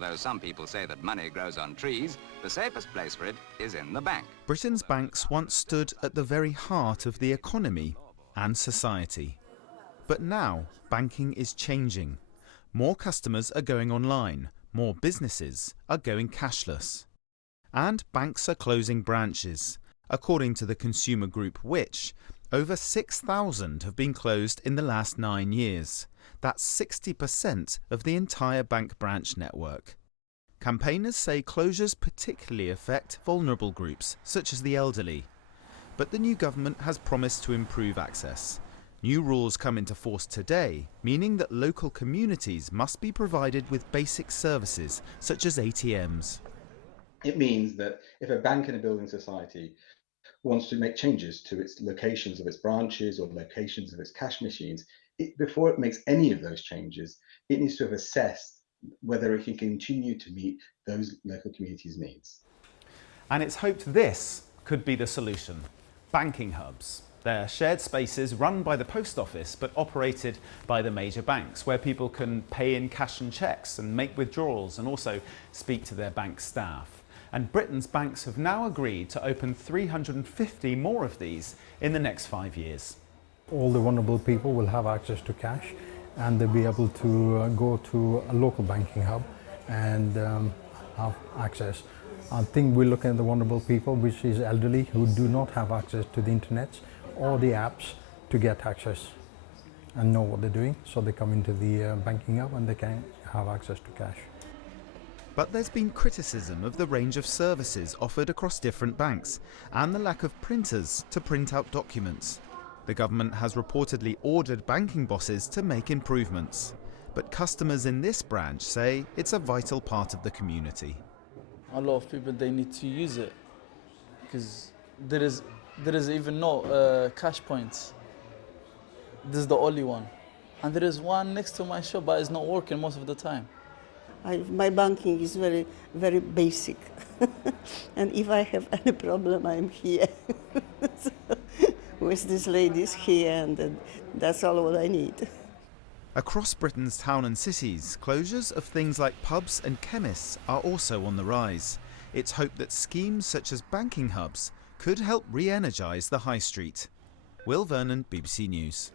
although some people say that money grows on trees, the safest place for it is in the bank. Britain's banks once stood at the very heart of the economy and society. But now, banking is changing. More customers are going online, more businesses are going cashless. And banks are closing branches. According to the consumer group Which, over 6,000 have been closed in the last 9 years. That's 60% of the entire bank branch network. Campaigners say closures particularly affect vulnerable groups, such as the elderly. But the new government has promised to improve access. New rules come into force today, meaning that local communities must be provided with basic services, such as ATMs. It means that if a bank in a building society wants to make changes to its locations of its branches or locations of its cash machines, before it makes any of those changes, it needs to have assessed whether it can continue to meet those local communities' needs. And it's hoped this could be the solution. Banking hubs. They're shared spaces run by the post office but operated by the major banks, where people can pay in cash and cheques and make withdrawals and also speak to their bank staff. And Britain's banks have now agreed to open 350 more of these in the next 5 years. All the vulnerable people will have access to cash, and they'll be able to go to a local banking hub and have access. I think we're looking at the vulnerable people, which is elderly, who do not have access to the internet or the apps to get access and know what they're doing. So they come into the banking hub and they can have access to cash. But there's been criticism of the range of services offered across different banks and the lack of printers to print out documents. The government has reportedly ordered banking bosses to make improvements. But customers in this branch say it's a vital part of the community. A lot of people, they need to use it because there is even no cash points. This is the only one. And there is one next to my shop, but it's not working most of the time. My banking is very, very basic. And if I have any problem, I'm here. So, with these ladies here, and that's all what I need. Across Britain's town and cities, closures of things like pubs and chemists are also on the rise. It's hoped that schemes such as banking hubs could help re-energise the high street. Will Vernon, BBC News.